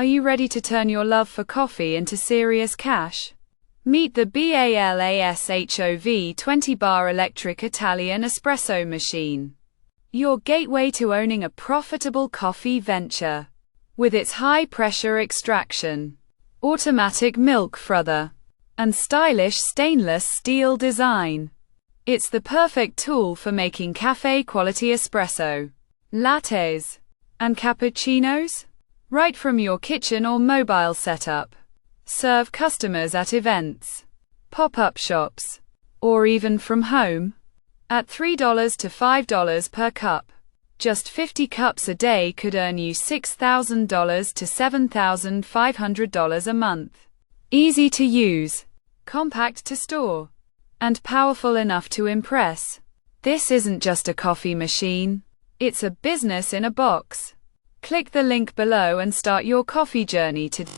Are you ready to turn your love for coffee into serious cash? Meet the BALASHOV 20-bar electric Italian espresso machine. Your gateway to owning a profitable coffee venture. With its high-pressure extraction, automatic milk frother, and stylish stainless steel design, it's the perfect tool for making cafe-quality espresso, lattes, and cappuccinos, right from your kitchen or mobile setup. Serve customers at events, pop-up shops, or even from home. At $3 to $5 per cup, just 50 cups a day could earn you $6,000 to $7,500 a month. Easy to use, compact to store, and powerful enough to impress. This isn't just a coffee machine, it's a business in a box. Click the link below and start your coffee journey today.